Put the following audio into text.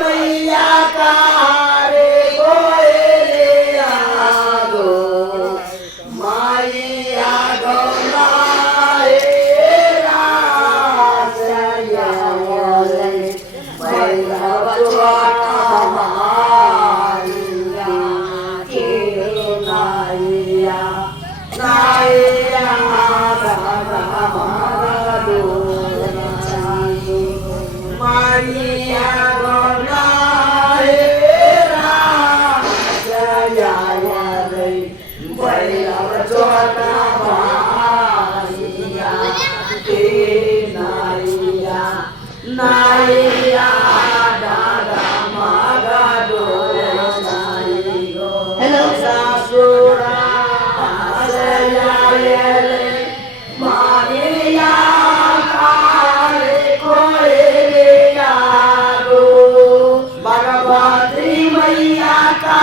मैया कारे कोरे आगो माया गौना रासया भैरव माया के नाया नाया Maria Gona Jaya Yare Baila Jona Maria Naya Naya Dada Magado Hello Sasura Jaya Yare Maria Kare Kore Bhagwati मैया का